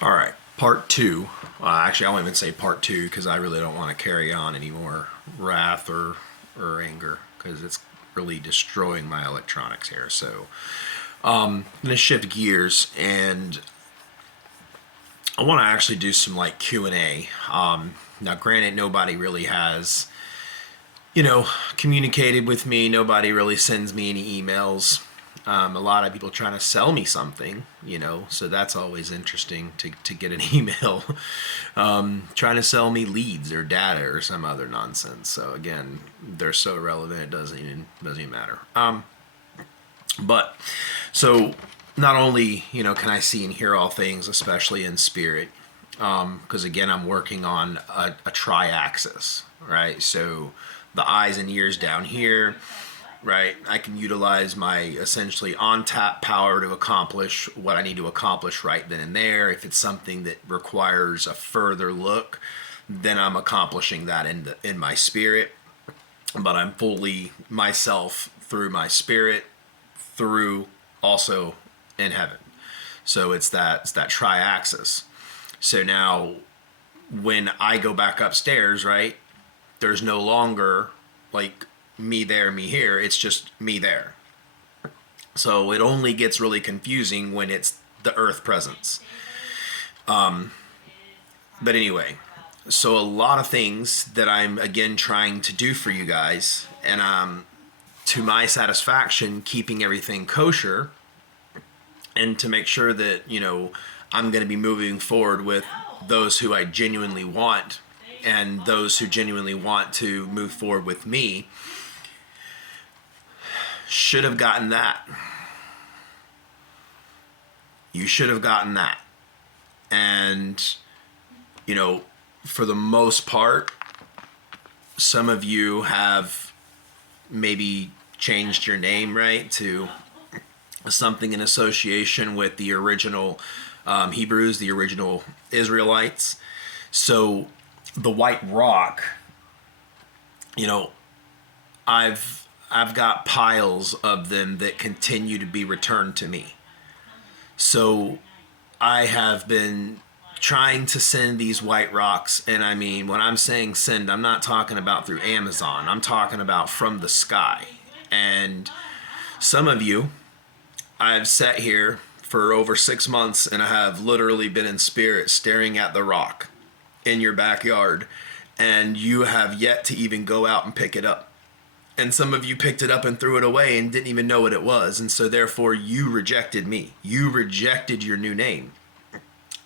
All right, part two. Actually, I won't even say part two because I really don't want to carry on any more wrath or anger because it's really destroying my electronics here. So I'm gonna shift gears and I want to actually do some like Q&A. Now, granted, nobody really has communicated with me. Nobody really sends me any emails. A lot of people trying to sell me something, so that's always interesting to get an email trying to sell me leads or data or some other nonsense. So again, they're so irrelevant it doesn't even matter. But so not only can I see and hear all things, especially in spirit, because again I'm working on a tri-axis, right? So the eyes and ears down here, right? I can utilize my essentially on tap power to accomplish what I need to accomplish right then and there. If it's something that requires a further look, then I'm accomplishing that in my spirit. But I'm fully myself through my spirit, through also in heaven. So it's that tri-axis. So now when I go back upstairs, right, there's no longer like me there, me here. It's just me there. So it only gets really confusing when it's the earth presence. But anyway, so a lot of things that I'm again trying to do for you guys, and to my satisfaction, keeping everything kosher, and to make sure that I'm going to be moving forward with those who I genuinely want, and those who genuinely want to move forward with me should have gotten that. You should have gotten that. And, for the most part, some of you have maybe changed your name, right, to something in association with the original Hebrews, the original Israelites. So the white rock, I've got piles of them that continue to be returned to me. So I have been trying to send these white rocks, and I mean, when I'm saying send, I'm not talking about through Amazon. I'm talking about from the sky. And some of you, I've sat here for over 6 months and I have literally been in spirit staring at the rock in your backyard, and you have yet to even go out and pick it up. And some of you picked it up and threw it away and didn't even know what it was. And so therefore you rejected me. You rejected your new name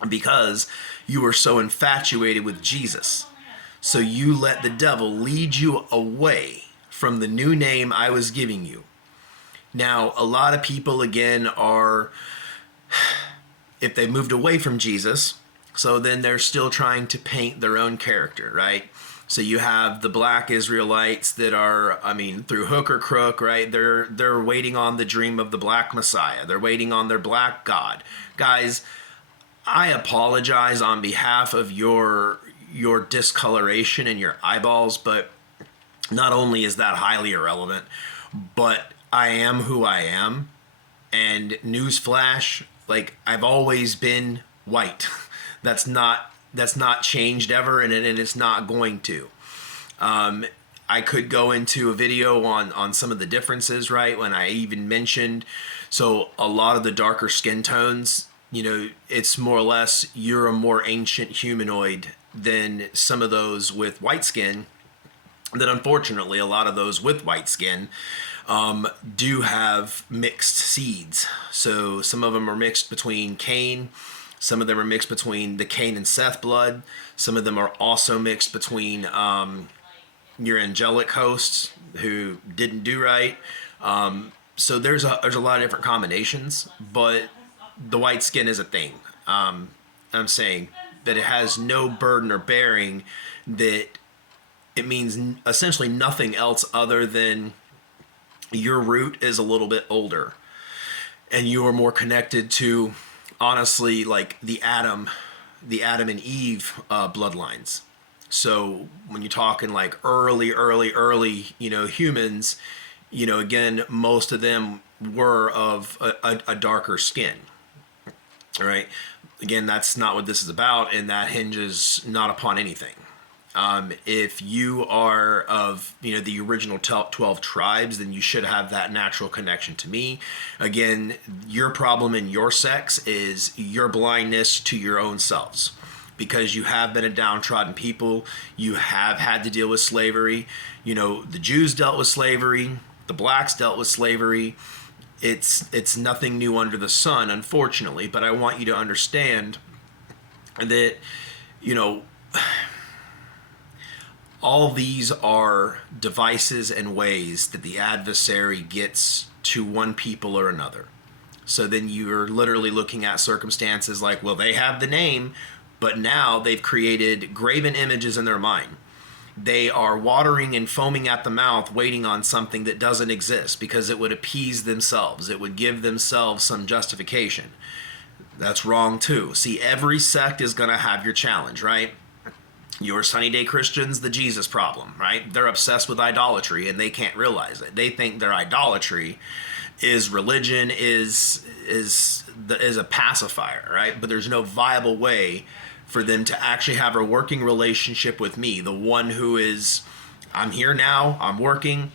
because you were so infatuated with Jesus. So you let the devil lead you away from the new name I was giving you. Now, a lot of people again are, if they moved away from Jesus, so then they're still trying to paint their own character, right? So you have the black Israelites that are, through hook or crook, right? They're waiting on the dream of the black Messiah. They're waiting on their black God. Guys, I apologize on behalf of your discoloration in your eyeballs, but not only is that highly irrelevant, but I am who I am. And newsflash, like I've always been white. That's not changed ever, and it's not going to. I could go into a video on some of the differences, right? When I even mentioned, so a lot of the darker skin tones, it's more or less you're a more ancient humanoid than some of those with white skin. That unfortunately, a lot of those with white skin do have mixed seeds. So some of them are mixed between Cain. Some of them are mixed between the Cain and Seth blood. Some of them are also mixed between your angelic hosts who didn't do right. So there's a lot of different combinations, but the white skin is a thing. I'm saying that it has no burden or bearing, that it means essentially nothing else other than your root is a little bit older and you are more connected to, honestly, like the Adam and Eve bloodlines. So when you're talking like early humans, again, most of them were of a darker skin. All right. Again, that's not what this is about, and that hinges not upon anything. If you are of the original 12 tribes, then you should have that natural connection to me. Again, your problem in your sex is your blindness to your own selves, because you have been a downtrodden people. You have had to deal with slavery. The Jews dealt with slavery. The blacks dealt with slavery. It's nothing new under the sun, unfortunately. But I want you to understand that, all these are devices and ways that the adversary gets to one people or another. So then you're literally looking at circumstances like, well, they have the name, but now they've created graven images in their mind. They are watering and foaming at the mouth, waiting on something that doesn't exist because it would appease themselves. It would give themselves some justification. That's wrong too. See, every sect is going to have your challenge, right? Your Sunny Day Christians, the Jesus problem, right? They're obsessed with idolatry and they can't realize it. They think their idolatry is religion, is a pacifier, right? But there's no viable way for them to actually have a working relationship with me, the one who is, I'm here now, I'm working.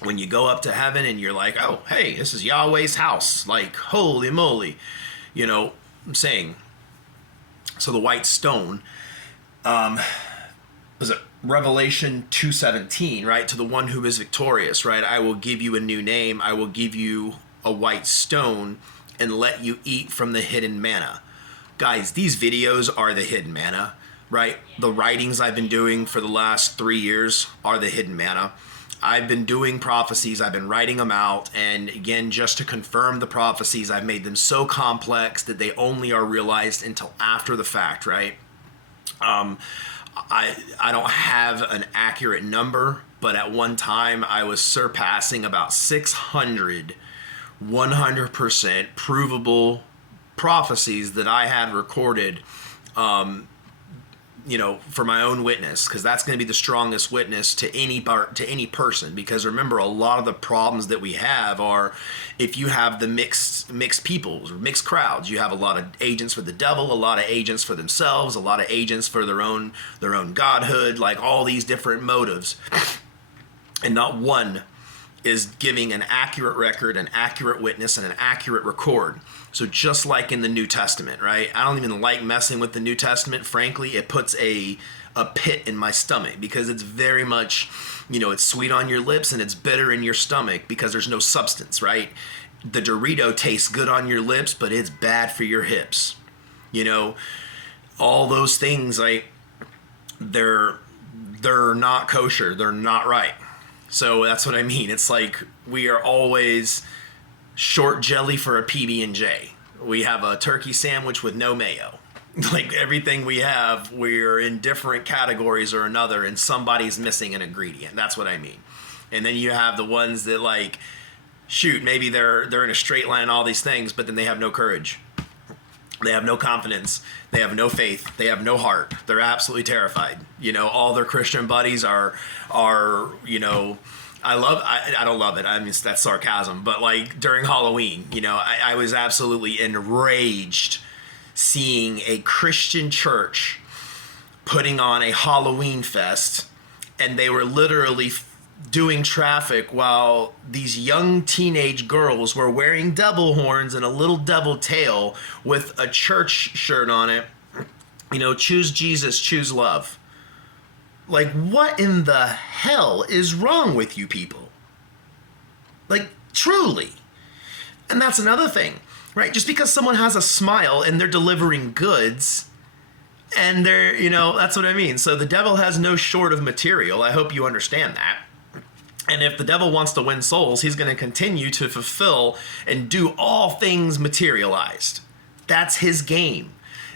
When you go up to heaven and you're like, oh, hey, this is Yahweh's house, like, holy moly, I'm saying. So the white stone, was it Revelation 2:17, right? To the one who is victorious, right? I will give you a new name. I will give you a white stone and let you eat from the hidden manna. Guys, these videos are the hidden manna, right? The writings I've been doing for the last 3 years are the hidden manna. I've been doing prophecies, I've been writing them out, and again, just to confirm the prophecies, I've made them so complex that they only are realized until after the fact, right? I don't have an accurate number, but at one time I was surpassing about 600 100% provable prophecies that I had recorded, for my own witness, because that's going to be the strongest witness to any person. Because remember, a lot of the problems that we have are, if you have the mixed peoples or mixed crowds, you have a lot of agents for the devil, a lot of agents for themselves, a lot of agents for their own godhood, like all these different motives, and not one is giving an accurate record, an accurate witness, and an accurate record. So just like in the New Testament, right? I don't even like messing with the New Testament. Frankly, it puts a pit in my stomach, because it's very much, it's sweet on your lips and it's bitter in your stomach because there's no substance, right? The Dorito tastes good on your lips, but it's bad for your hips. All those things, like, they're not kosher. They're not right. So that's what I mean. It's like we are always short jelly for a PB&J. We have a turkey sandwich with no mayo. Like, everything we have, we're in different categories or another, and somebody's missing an ingredient. That's what I mean. And then you have the ones that, like, shoot, maybe they're in a straight line, all these things, but then they have no courage. They have no confidence. They have no faith. They have no heart. They're absolutely terrified. All their Christian buddies are I don't love it. I mean, that's sarcasm. But like during Halloween, I was absolutely enraged seeing a Christian church putting on a Halloween fest, and they were literally doing traffic while these young teenage girls were wearing devil horns and a little devil tail with a church shirt on it. Choose Jesus, choose love. Like, what in the hell is wrong with you people? Like, truly. And that's another thing, right? Just because someone has a smile and they're delivering goods, and they're, that's what I mean. So the devil has no short of material. I hope you understand that. And if the devil wants to win souls, he's going to continue to fulfill and do all things materialized. That's his game.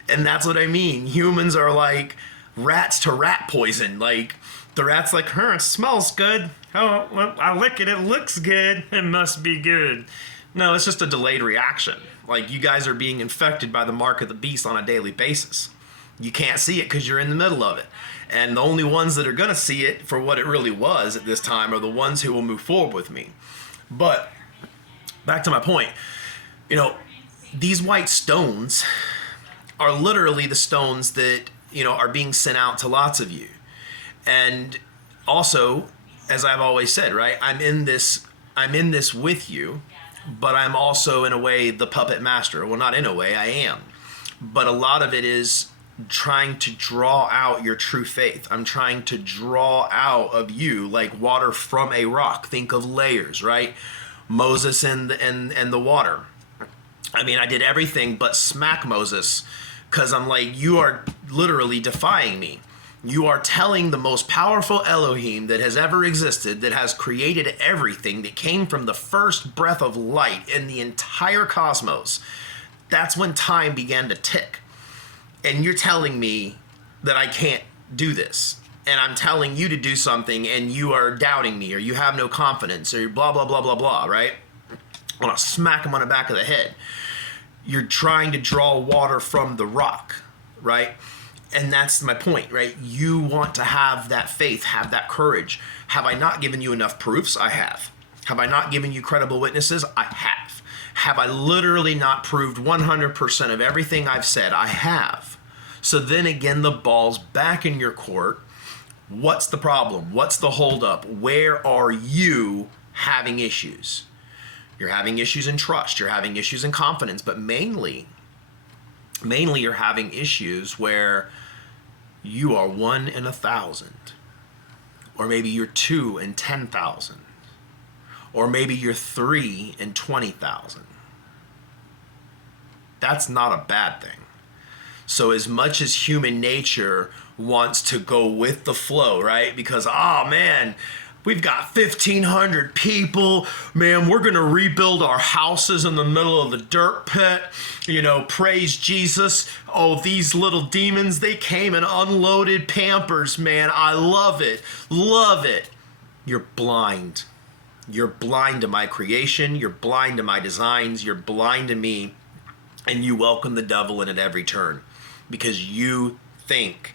And that's what I mean. Humans are like rats to rat poison. Like, the rat's like, it smells good. Oh, well, I lick it. It looks good. It must be good. No, it's just a delayed reaction. Like, you guys are being infected by the mark of the beast on a daily basis. You can't see it because you're in the middle of it. And the only ones that are going to see it for what it really was at this time are the ones who will move forward with me. But back to my point, these white stones are literally the stones that, are being sent out to lots of you. And also, as I've always said, right, I'm in this with you, but I'm also in a way the puppet master. Well, not in a way, I am. But a lot of it is trying to draw out your true faith. I'm trying to draw out of you like water from a rock. Think of layers, right? Moses and the water. I mean, I did everything but smack Moses, because I'm like, you are literally defying me. You are telling the most powerful Elohim that has ever existed, that has created everything, that came from the first breath of light in the entire cosmos. That's when time began to tick. And you're telling me that I can't do this. And I'm telling you to do something and you are doubting me, or you have no confidence, or blah, blah, blah, blah, blah, right? I want to smack him on the back of the head. You're trying to draw water from the rock, right? And that's my point, right? You want to have that faith, have that courage. Have I not given you enough proofs? I have. Have I not given you credible witnesses? I have. Have I literally not proved 100% of everything I've said? I have. So then again, the ball's back in your court. What's the problem? What's the holdup? Where are you having issues? You're having issues in trust. You're having issues in confidence. But mainly you're having issues where you are 1 in 1,000. Or maybe you're 2 in 10,000. Or maybe you're 3 in 20,000. That's not a bad thing. So as much as human nature wants to go with the flow, right? Because, oh man, we've got 1,500 people. Man, we're going to rebuild our houses in the middle of the dirt pit. Praise Jesus. Oh, these little demons, they came and unloaded Pampers, man. I love it. Love it. You're blind. You're blind to my creation. You're blind to my designs. You're blind to me. And you welcome the devil in at every turn. Because you think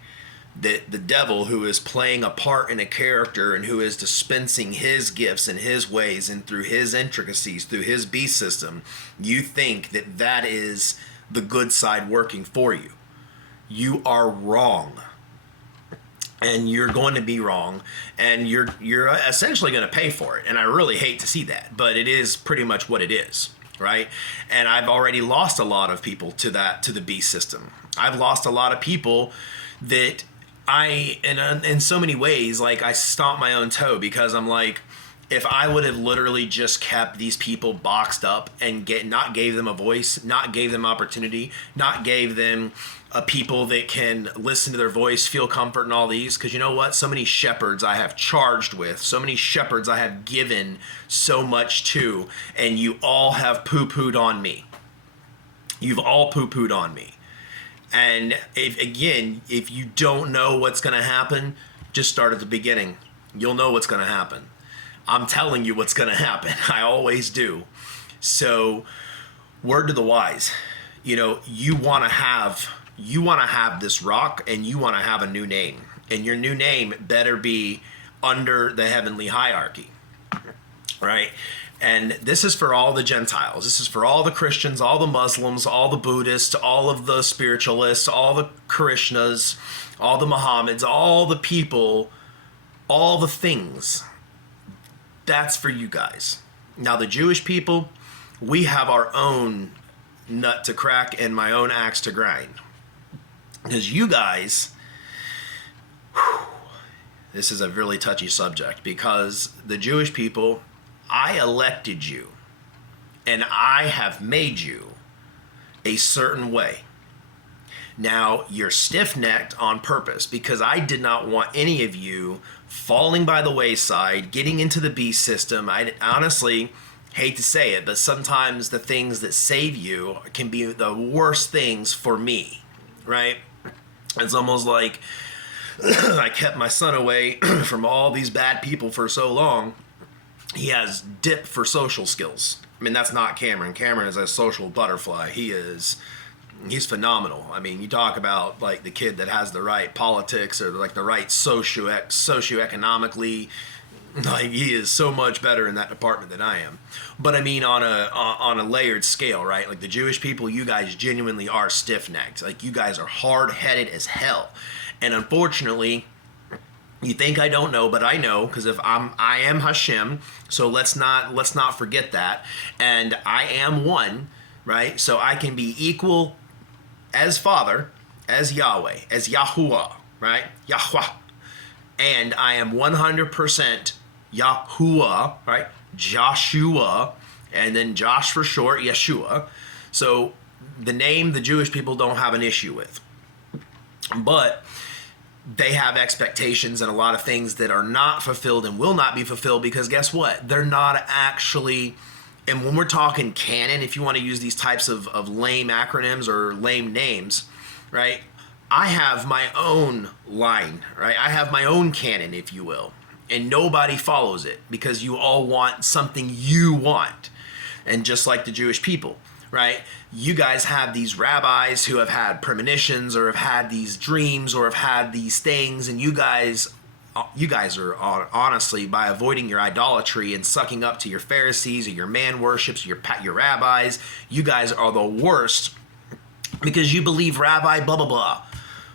that the devil, who is playing a part in a character and who is dispensing his gifts and his ways and through his intricacies, through his beast system, you think that that is the good side working for you. You are wrong. And you're going to be wrong, and you're essentially going to pay for it. And I really hate to see that, but it is pretty much what it is, right? And I've already lost a lot of people to the beast system. I've lost a lot of people that in so many ways, like, I stomp my own toe, because I'm like, if I would have literally just kept these people boxed up and not gave them a voice, not gave them opportunity, not gave them people that can listen to their voice, feel comfort and all these, because you know what? So many shepherds I have charged with, so many shepherds I have given so much to, and you all have poo-pooed on me. You've all poo-pooed on me. And if you don't know what's going to happen, just start at the beginning. You'll know what's going to happen. I'm telling you what's going to happen. I always do. So, word to the wise. You want to have this rock, and you want to have a new name. And your new name better be under the heavenly hierarchy. Right? And this is for all the Gentiles. This is for all the Christians, all the Muslims, all the Buddhists, all of the spiritualists, all the Krishnas, all the Mohammeds, all the people, all the things. That's for you guys. Now, the Jewish people, we have our own nut to crack and my own axe to grind. Because you guys, this is a really touchy subject, because the Jewish people, I elected you, and I have made you a certain way. Now, you're stiff-necked on purpose, because I did not want any of you falling by the wayside, getting into the beast system. I honestly hate to say it, but sometimes the things that save you can be the worst things for me, right? It's almost like I kept my son away from all these bad people for so long. He has dip for social skills. I mean, that's not Cameron. Cameron is a social butterfly. He's phenomenal. I mean, you talk about like the kid that has the right politics, or like the right socioeconomically Like, he is so much better in that department than I am. But I mean, on a layered scale, right? Like, the Jewish people, you guys genuinely are stiff-necked. Like, you guys are hard-headed as hell. And unfortunately, you think I don't know, but I know, because if I am Hashem, so let's not forget that. And I am one, right? So I can be equal as Father, as Yahweh, as Yahuwah, right? Yahweh. And I am 100% Yahuwah, right? Joshua, and then Josh for short, Yeshua. So the name the Jewish people don't have an issue with. But they have expectations and a lot of things that are not fulfilled and will not be fulfilled, because guess what? They're not actually, and when we're talking canon, if you want to use these types of lame acronyms or lame names, right? I have my own line, right? I have my own canon, if you will, and nobody follows it because you all want something you want. And just like the Jewish people, right? You guys have these rabbis who have had premonitions or have had these dreams or have had these things, and you guys are honestly, by avoiding your idolatry and sucking up to your Pharisees or your man worships, or your rabbis, you guys are the worst because you believe rabbi blah blah blah.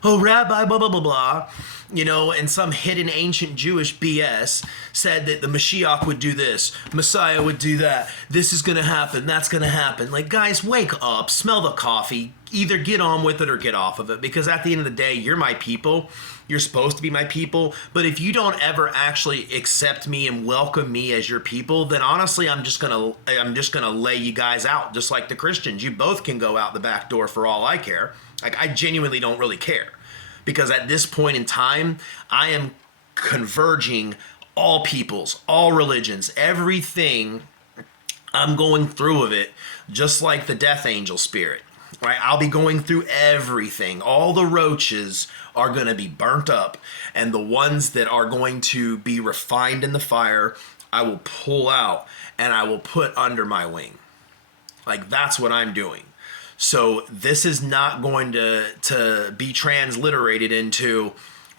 Oh, rabbi blah blah blah blah, you know, and some hidden ancient Jewish BS said that the Mashiach would do this, Messiah would do that, this is gonna happen, that's gonna happen. Like, guys, wake up, smell the coffee, either get on with it or get off of it, because at the end of the day, you're my people, you're supposed to be my people, but if you don't ever actually accept me and welcome me as your people, then honestly, I'm just gonna lay you guys out, just like the Christians. You both can go out the back door for all I care. Like, I genuinely don't really care, because at this point in time, I am converging all peoples, all religions, everything. I'm going through of it, just like the death angel spirit, right? I'll be going through everything. All the roaches are going to be burnt up, and the ones that are going to be refined in the fire, I will pull out and I will put under my wing. Like, that's what I'm doing. So this is not going to be transliterated into,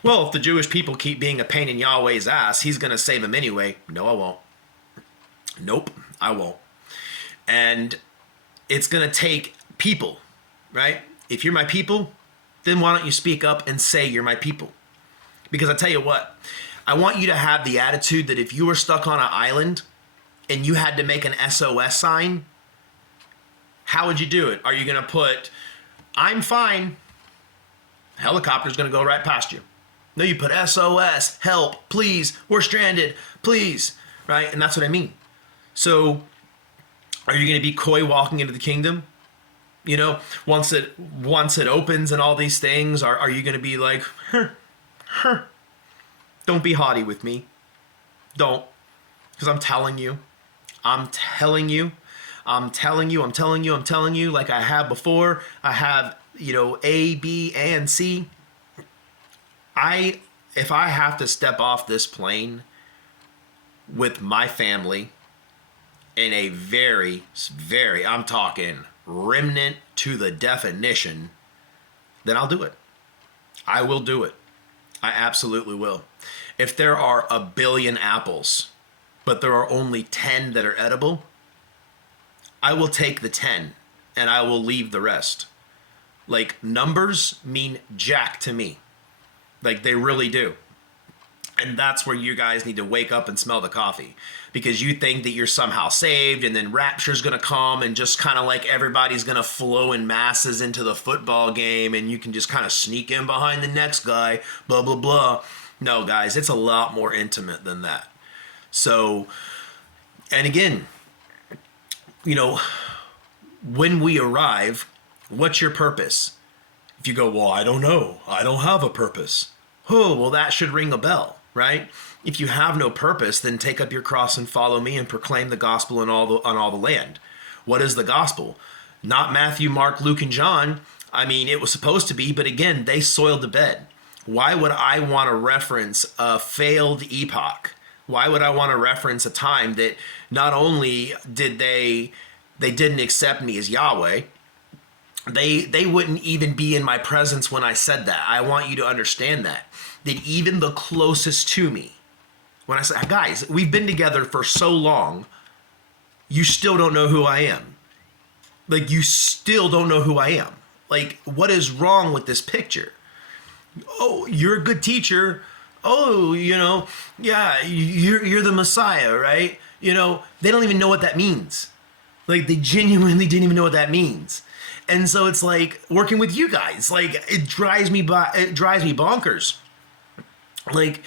well, if the Jewish people keep being a pain in Yahweh's ass, he's going to save them anyway. No, I won't. Nope, I won't. And it's going to take people, right? If you're my people, then why don't you speak up and say you're my people? Because I tell you what, I want you to have the attitude that if you were stuck on an island and you had to make an SOS sign, how would you do it? Are you going to put, I'm fine, helicopter's going to go right past you? No, you put SOS, help, please, we're stranded, please, right? And that's what I mean. So are you going to be coy walking into the kingdom? You know, once it opens and all these things, are you going to be like, don't be haughty with me. Don't. Because I'm telling you, like I have before. I have, you know, A, B, and C. If I have to step off this plane with my family in a very, very, I'm talking remnant to the definition, then I'll do it. I will do it. I absolutely will. If there are a billion apples, but there are only 10 that are edible, I will take the 10 and I will leave the rest. Like, numbers mean jack to me. Like, they really do. And that's where you guys need to wake up and smell the coffee, because you think that you're somehow saved and then rapture's going to come and just kind of like everybody's going to flow in masses into the football game and you can just kind of sneak in behind the next guy, blah, blah, blah. No, guys, it's a lot more intimate than that. So, and again, you know, when we arrive, what's your purpose? If you go, well, I don't know, I don't have a purpose. Oh, well, that should ring a bell, right? If you have no purpose, then take up your cross and follow me and proclaim the gospel on all the land. What is the gospel? Not Matthew, Mark, Luke, and John. I mean, it was supposed to be, but again, they soiled the bed. Why would I want to reference a failed epoch? Why would I want to reference a time that not only did they didn't accept me as Yahweh, they wouldn't even be in my presence when I said that. I want you to understand that even the closest to me, When I say, guys, we've been together for so long, you still don't know who I am. Like, you still don't know who I am. Like, what is wrong with this picture? Oh, you're a good teacher. Oh, yeah, you're the Messiah, right? They don't even know what that means. Like, they genuinely didn't even know what that means. And so it's like working with you guys, like, it drives me bonkers. Like,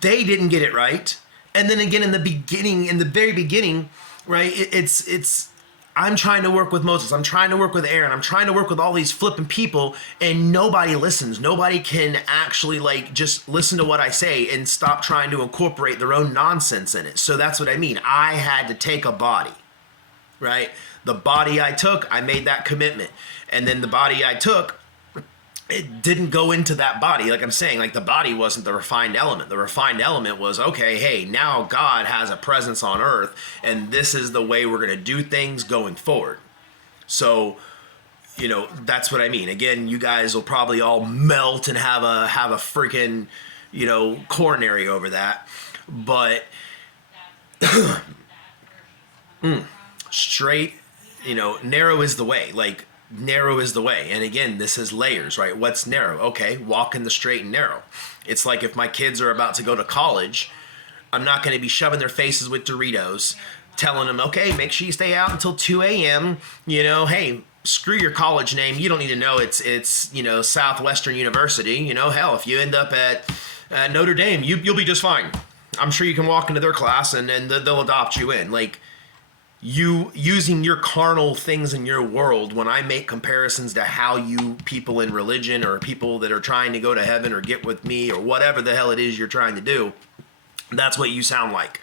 they didn't get it right. And then again, in the very beginning, right? It's I'm trying to work with Moses. I'm trying to work with Aaron. I'm trying to work with all these flipping people, and nobody listens. Nobody can actually like just listen to what I say and stop trying to incorporate their own nonsense in it. So that's what I mean. I had to take a body, right? The body I took, I made that commitment. And then the body I took, it didn't go into that body. Like I'm saying, like the body wasn't the refined element. The refined element was, okay, hey, now God has a presence on earth, and this is the way we're going to do things going forward. So, that's what I mean. Again, you guys will probably all melt and have a freaking, coronary over that. But straight, narrow is the way. Like, narrow is the way. And again, this is layers, right? What's narrow? Okay, walk in the straight and narrow. It's like if my kids are about to go to college, I'm not going to be shoving their faces with Doritos, telling them, okay, make sure you stay out until 2 a.m. Hey, screw your college name. You don't need to know it's Southwestern University. Hell, if you end up at Notre Dame, you'll be just fine. I'm sure you can walk into their class and they'll adopt you in. Like, you using your carnal things in your world, when I make comparisons to how you people in religion or people that are trying to go to heaven or get with me or whatever the hell it is you're trying to do, that's what you sound like.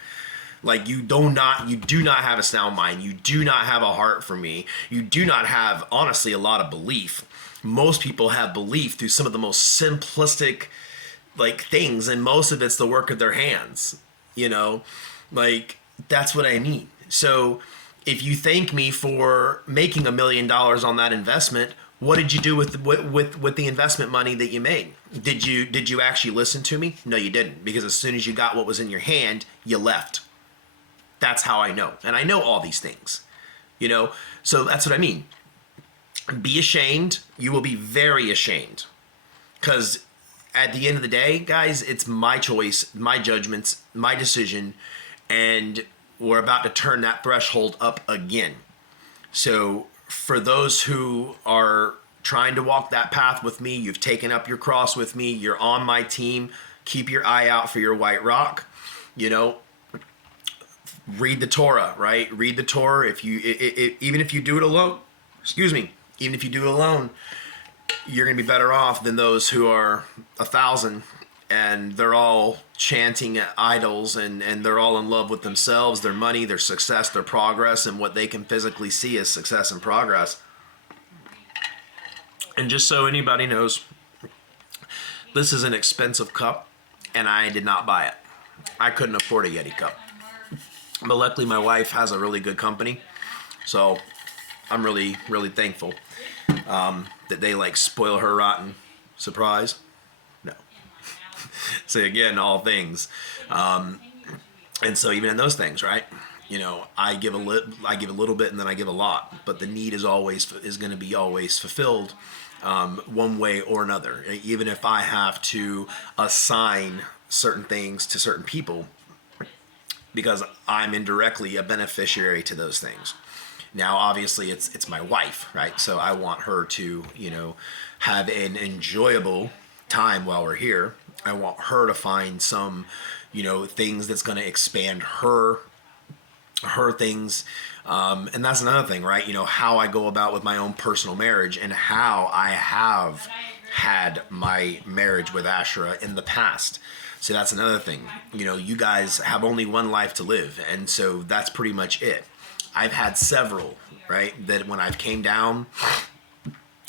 Like, you do not have a sound mind. You do not have a heart for me. You do not have, honestly, a lot of belief. Most people have belief through some of the most simplistic like things, and most of it's the work of their hands. Like, that's what I mean. So if you thank me for making $1 million on that investment, what did you do with the investment money that you made? Did you actually listen to me? No, you didn't, because as soon as you got what was in your hand, you left. That's how I know. And I know all these things, so that's what I mean. Be ashamed. You will be very ashamed, because at the end of the day, guys, it's my choice, my judgments, my decision, and we're about to turn that threshold up again. So for those who are trying to walk that path with me, you've taken up your cross with me, you're on my team, keep your eye out for your white rock. Read the Torah, right? Read the Torah. Even if you do it alone, even if you do it alone, you're going to be better off than those who are 1,000 and they're all chanting at idols, and they're all in love with themselves, their money, their success, their progress, and what they can physically see as success and progress. And just so anybody knows, this is an expensive cup, and I did not buy it. I couldn't afford a Yeti cup. But luckily my wife has a really good company, so I'm really, really thankful that they like spoil her rotten. Surprise? No. So again, all things, and so even in those things, right? I give a little bit, and then I give a lot. But the need is going to be always fulfilled, one way or another. Even if I have to assign certain things to certain people, because I'm indirectly a beneficiary to those things. Now, obviously, it's my wife, right? So I want her to, have an enjoyable time while we're here. I want her to find some, things that's going to expand her things. And that's another thing, right? How I go about with my own personal marriage, and how I have had my marriage with Asherah in the past. So that's another thing. You guys have only one life to live, and so that's pretty much it. I've had several, right, that when I've came down,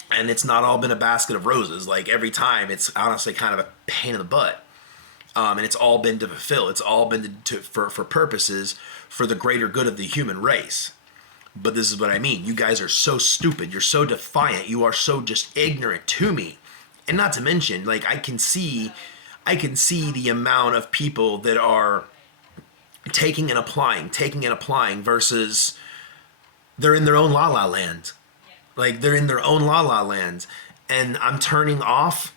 and it's not all been a basket of roses. Like, every time, it's honestly kind of a pain in the butt. And it's all been to fulfill. It's all been for purposes for the greater good of the human race. But this is what I mean. You guys are so stupid. You're so defiant. You are so just ignorant to me. And not to mention, like, I can see I can see the amount of people that are taking and applying versus they're in their own la la land. Like they're in their own la la land. And I'm turning off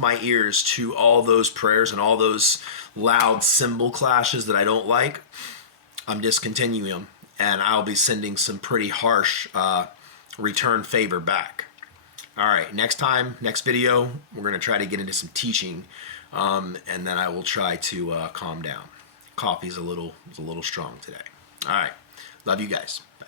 my ears to all those prayers and all those loud cymbal clashes that I don't like. I'm discontinuing them, and I'll be sending some pretty harsh return favor back. All right, next video, we're going to try to get into some teaching, and then I will try to calm down. Coffee's a little strong today. All right, love you guys. Bye.